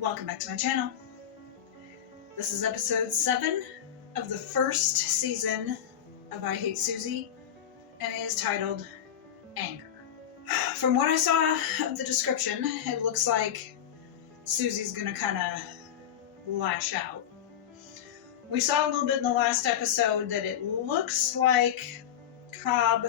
Welcome back to my channel. This is episode 7 of the first season of I Hate Suzie, and it is titled Anger. From what I saw of the description, it looks like Susie's gonna kind of lash out. We saw a little bit in the last episode that it looks like Cobb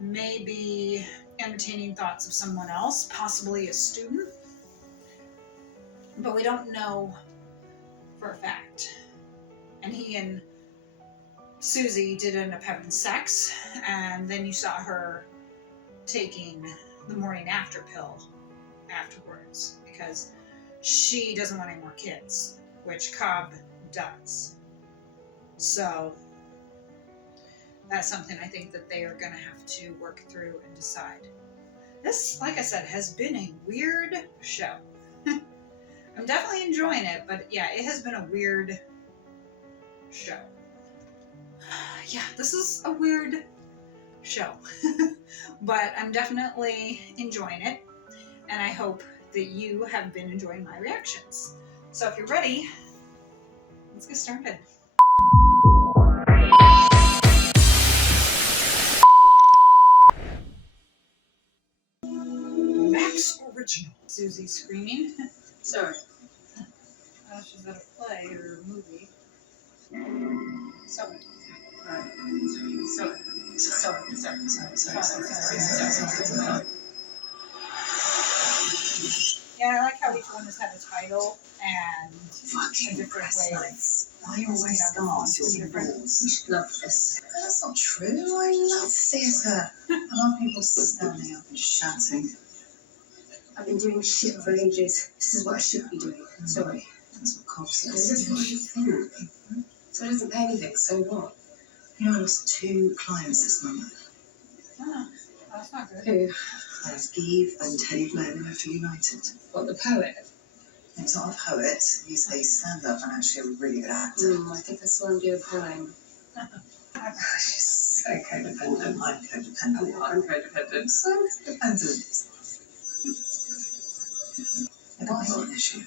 may be entertaining thoughts of someone else, possibly a student. But we don't know for a fact. And he and Suzie did end up having sex, and then you saw her taking the morning after pill afterwards because she doesn't want any more kids, which Cobb does. So that's something I think that they are going to have to work through and decide. This, like I said, has been a weird show. I'm definitely enjoying it, but yeah, it has been a weird show. Yeah, this is a weird show, but I'm definitely enjoying it, and I hope that you have been enjoying my reactions. So if you're ready, let's get started. Max Original. Suzie screaming. Sorry. She's at a play or a movie. Sorry. Right. Sorry. Yeah, I like how each one has had a title and a different way. Why always stars with your balls? You should love this. That's not true. I love theatre. I love people standing up and shouting. I've been doing shit for ages. This is what I should be doing. Sorry. That's what Cobb says. This is what you think. So it doesn't pay anything, so what? You know, I lost 2 clients this month. Oh, that's not good. Who? There's Give and Teddy Blair. They left United. What, the poet? He's not a poet. He's a stand-up and actually a really good actor. I think I saw him do a poem. She's so codependent. I'm codependent. I'm codependent. So codependent. I don't have an issue.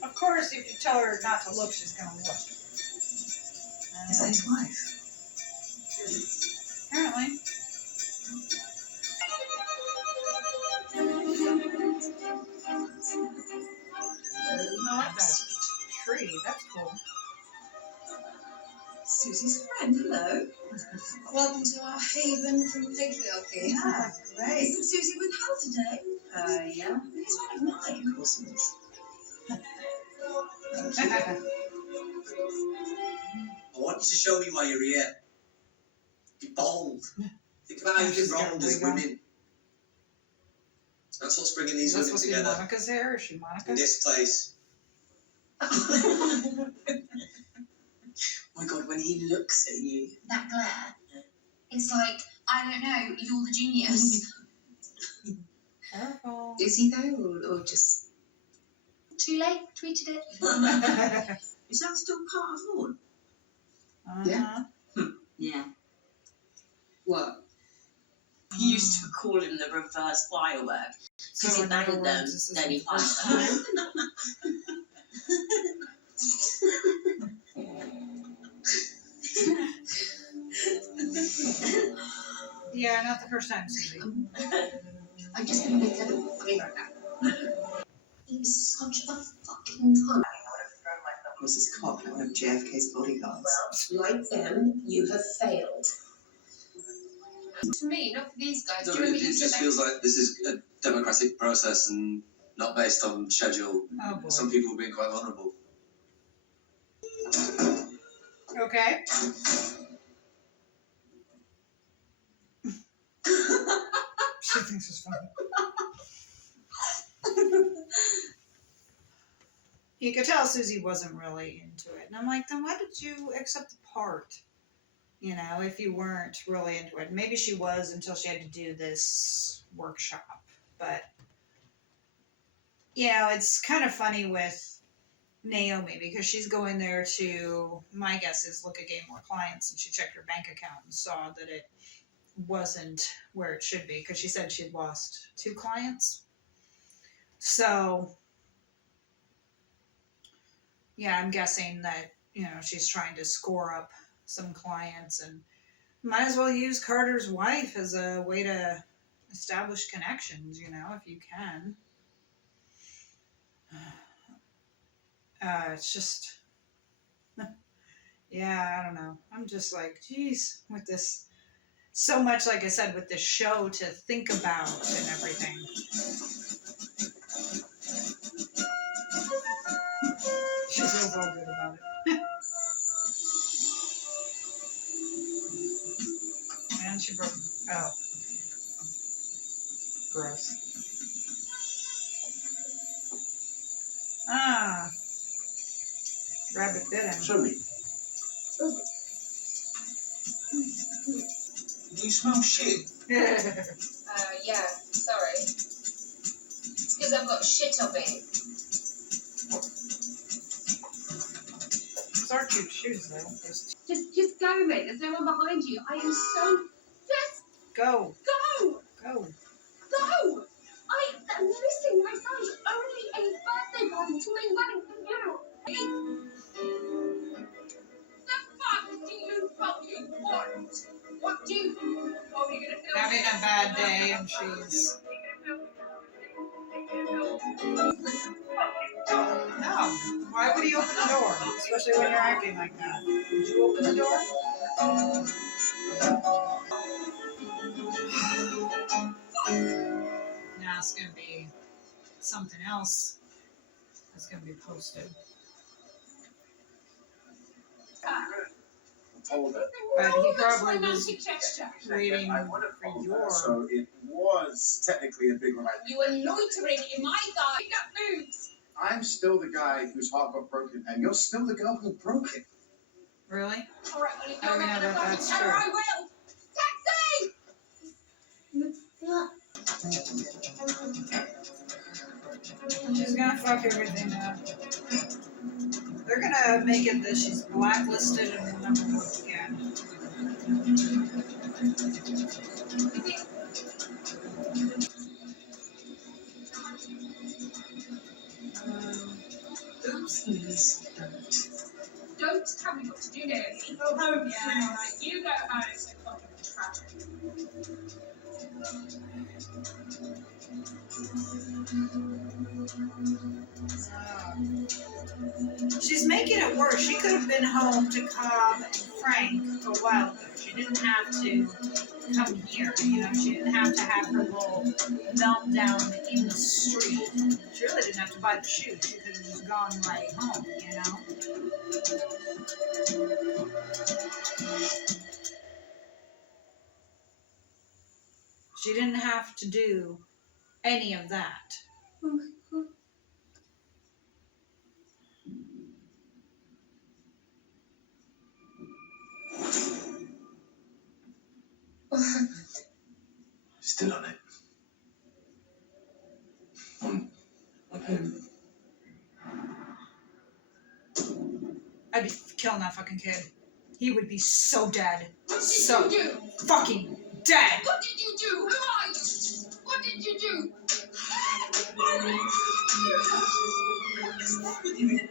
Of course, if you tell her not to look, she's going to look. Is that his wife? Apparently. I like that tree. That's cool. Susie's friend, hello. Welcome to our haven from patriarchy. Yeah, great. Isn't Suzie with Hal today? Yeah. He's one of mine. Of course he is. I want you to show me why you're here. Be bold. Think about how you can wrong as women. That's what's bringing these women together. Monica's hair? Is she Monica? In this place. Oh my god, when he looks at you. That glare. It's like, I don't know, you're the genius. Careful. Is he though, or just... Too late, tweeted it. Is that still part of all? Yeah. Yeah. What? He used to call him the reverse firework. Because he banged them, then he fired them. Yeah, not the first time, Suzie. I'm just gonna make a... I'll be right back. He's such a fucking cunt. Mrs. Cobb, one of JFK's bodyguards. Well, like them, you have failed. For me, not for these guys. No, Do you it want me to just feels like this is a democratic process and not based on schedule. Oh, boy. Some people have been quite vulnerable. Okay. She thinks it's funny. You could tell Suzie wasn't really into it. And I'm like, then why did you accept the part? You know, if you weren't really into it. Maybe she was until she had to do this workshop. But, you know, it's kind of funny with Naomi because she's going there to, my guess is, look at getting more clients. And she checked her bank account and saw that it wasn't where it should be because she said she'd lost 2 clients. So yeah, I'm guessing that, she's trying to score up some clients and might as well use Carter's wife as a way to establish connections, if you can. It's just, yeah, I don't know. I'm just like, geez, with this, so much, like I said, with this show to think about and everything. She feels all good about it. And she broke. Oh. Gross. Ah. Rabbit bit him. Show me. Do you smell shit? Yeah, sorry. It's because I've got shit on me. Those are cute shoes, though. Just go, mate. There's no one behind you. I am so... Just Go. go! Go. Go! I'm missing my son's only 8th birthday party to my wedding for you. The fuck do you fucking want? What do you... Oh, you're gonna feel... Having a bad day and she's... No. Why would he open the door? Especially when you're acting like that. Would you open the door? Now it's going to be something else that's going to be posted. But he probably was waiting for your... So it was technically a big romantic. You are loitering in my thigh. You got boobs. I'm still the guy whose heart got broken, and you're still the girl who broke it. Really? All right, well, if I you're don't not know gonna that that's fucking tell her, true. I will. Taxi! She's gonna fuck everything up. They're gonna make it that she's blacklisted and will never work again. Oops, please Don't tell me what to do, Naomi. Go home, yeah. You go home. It's so fucking tragic. She's making it worse. She could have been home to Cobb and Frank a while ago. She didn't have to come here. She didn't have to have her little meltdown in the street. She really didn't have to buy the shoes. She could have just gone right home, She didn't have to do any of that. Still on it. On him. I'd be killing that fucking kid. He would be so dead. What did So you do? fucking dead. What did you do? Who are you? What did you do?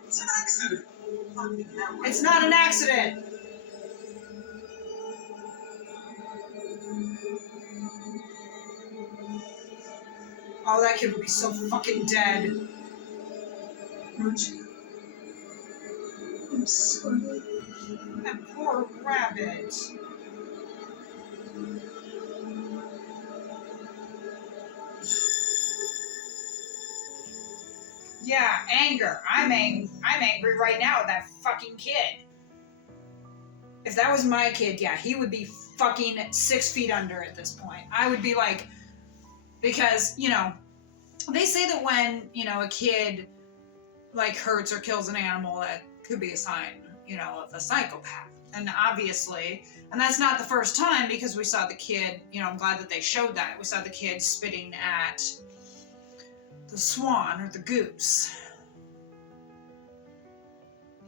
It's an accident. It's not an accident. Oh, that kid would be so fucking dead. Roger. I'm sorry. That poor rabbit. Yeah, anger. I'm angry right now at that fucking kid. If that was my kid, yeah, he would be fucking 6 feet under at this point. I would be like, because, they say that when, a kid, hurts or kills an animal, that could be a sign, of a psychopath. And obviously, and that's not the first time, because we saw the kid, I'm glad that they showed that. We saw the kid spitting at the swan or the goose.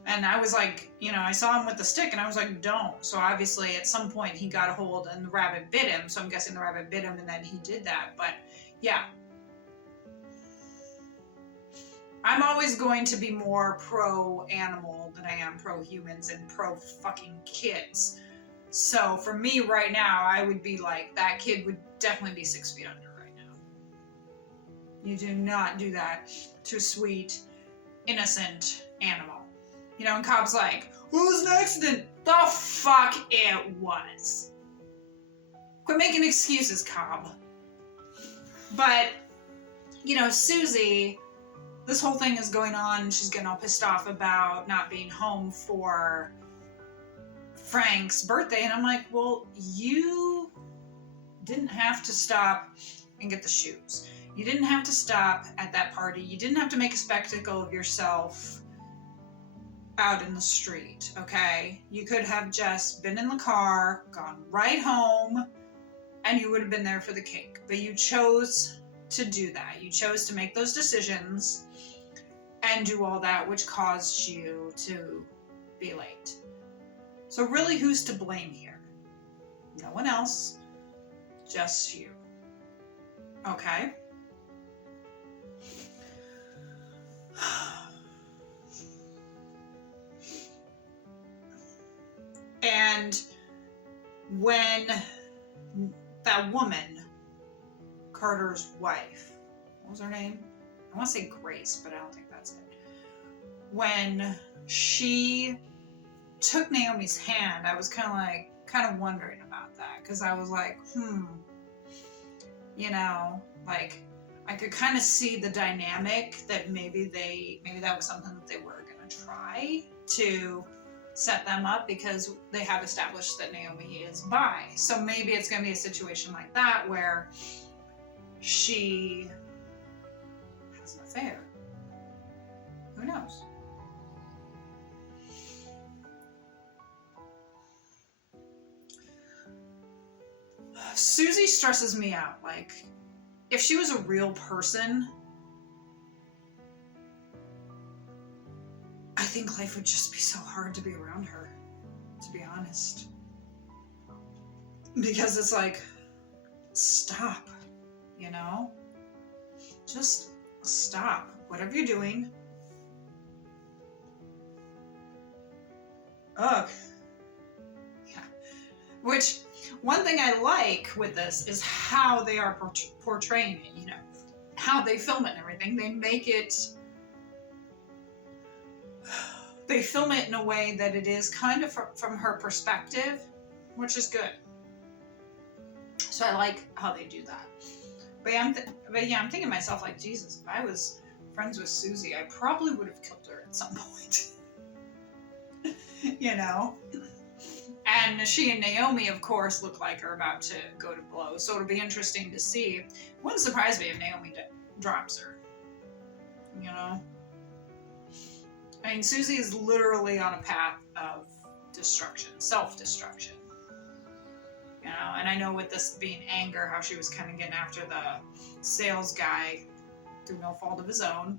And I was like, I saw him with the stick and I was like, don't. So obviously at some point he got a hold and the rabbit bit him. So I'm guessing the rabbit bit him and then he did that. But yeah. I'm always going to be more pro-animal than I am pro-humans and pro-fucking kids. So for me right now, I would be like, that kid would definitely be 6 feet under right now. You do not do that to a sweet, innocent animal. You know, and Cobb's like, well, it was an accident. The fuck it was. Quit making excuses, Cobb. But, you know, Suzie, this whole thing is going on. She's getting all pissed off about not being home for Frank's birthday. And I'm like, well, you didn't have to stop and get the shoes. You didn't have to stop at that party. You didn't have to make a spectacle of yourself out in the street, okay? You could have just been in the car, gone right home, and you would have been there for the cake. But you chose to do that. You chose to make those decisions and do all that, which caused you to be late. So really, who's to blame here? No one else, just you. Okay? And when that woman, Carter's wife, what was her name? I want to say Grace, but I don't think that's it. When she took Naomi's hand, I was kind of wondering about that, because I was like, you know, like I could kind of see the dynamic that maybe that was something that they were going to try to set them up, because they have established that Naomi is bi. So maybe it's going to be a situation like that where she has an affair. Who knows? Suzie stresses me out. Like, if she was a real person, I think life would just be so hard to be around her, to be honest. Because it's like, stop, you know? Just stop. Whatever you're doing. Ugh. Yeah. Which, one thing I like with this is how they are portraying it, you know? How they film it and everything. They make it... They film it in a way that it is kind of from her perspective, which is good. So I like how they do that. But yeah, I'm thinking to myself, like, Jesus, if I was friends with Suzie, I probably would have killed her at some point. You know? And she and Naomi, of course, look like are about to go to blows. So it'll be interesting to see. It wouldn't surprise me if Naomi drops her. You know? I mean, Suzie is literally on a path of destruction, self-destruction. You know, and I know with this being anger, how she was kind of getting after the sales guy through no fault of his own.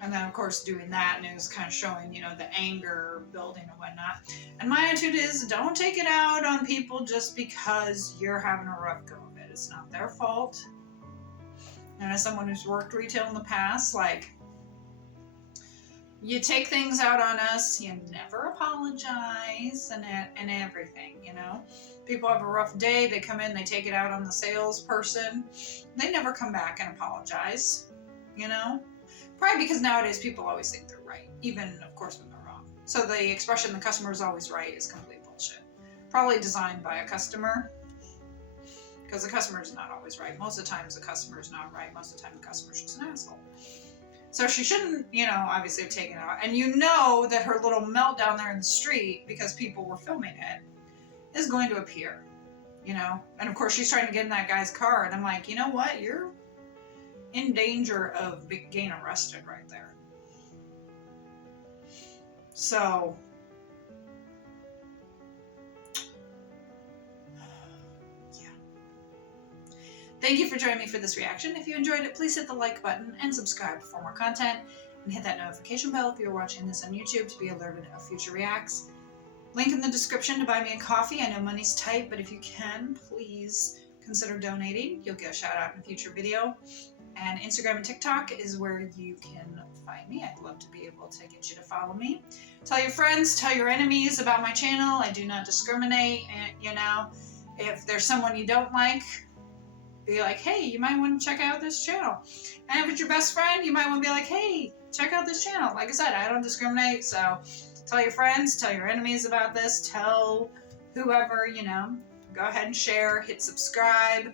And then, of course, doing that, and it was kind of showing, you know, the anger building and whatnot. And my attitude is, don't take it out on people just because you're having a rough go of it. It's not their fault. And as someone who's worked retail in the past, like, you take things out on us, you never apologize, and everything, you know? People have a rough day, they come in, they take it out on the salesperson. They never come back and apologize, you know? Probably because nowadays people always think they're right, even, of course, when they're wrong. So the expression, the customer is always right, is complete bullshit. Probably designed by a customer, because the customer is not always right. Most of the times the customer is not right. Most of the time the customer is just an asshole. So she shouldn't, you know, obviously have taken it out. And you know that her little meltdown there in the street, because people were filming it, is going to appear, you know? And of course she's trying to get in that guy's car, and I'm like, you know what? You're in danger of getting arrested right there. So... Thank you for joining me for this reaction. If you enjoyed it, please hit the like button and subscribe for more content. And hit that notification bell if you're watching this on YouTube to be alerted of future reacts. Link in the description to buy me a coffee. I know money's tight, but if you can, please consider donating. You'll get a shout out in a future video. And Instagram and TikTok is where you can find me. I'd love to be able to get you to follow me. Tell your friends, tell your enemies about my channel. I do not discriminate. And, you know, if there's someone you don't like, be like, hey, you might want to check out this channel. And if it's your best friend, you might want to be like, hey, check out this channel. Like I said, I don't discriminate. So tell your friends, tell your enemies about this. Tell whoever, you know. Go ahead and share, hit subscribe,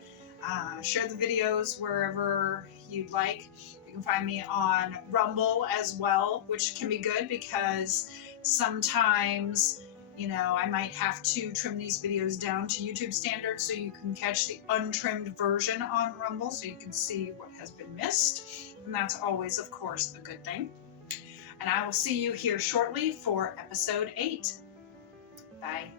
share the videos wherever you'd like. You can find me on Rumble as well, which can be good because sometimes, you know, I might have to trim these videos down to YouTube standards so you can catch the untrimmed version on Rumble so you can see what has been missed. And that's always, of course, a good thing. And I will see you here shortly for episode 8. Bye.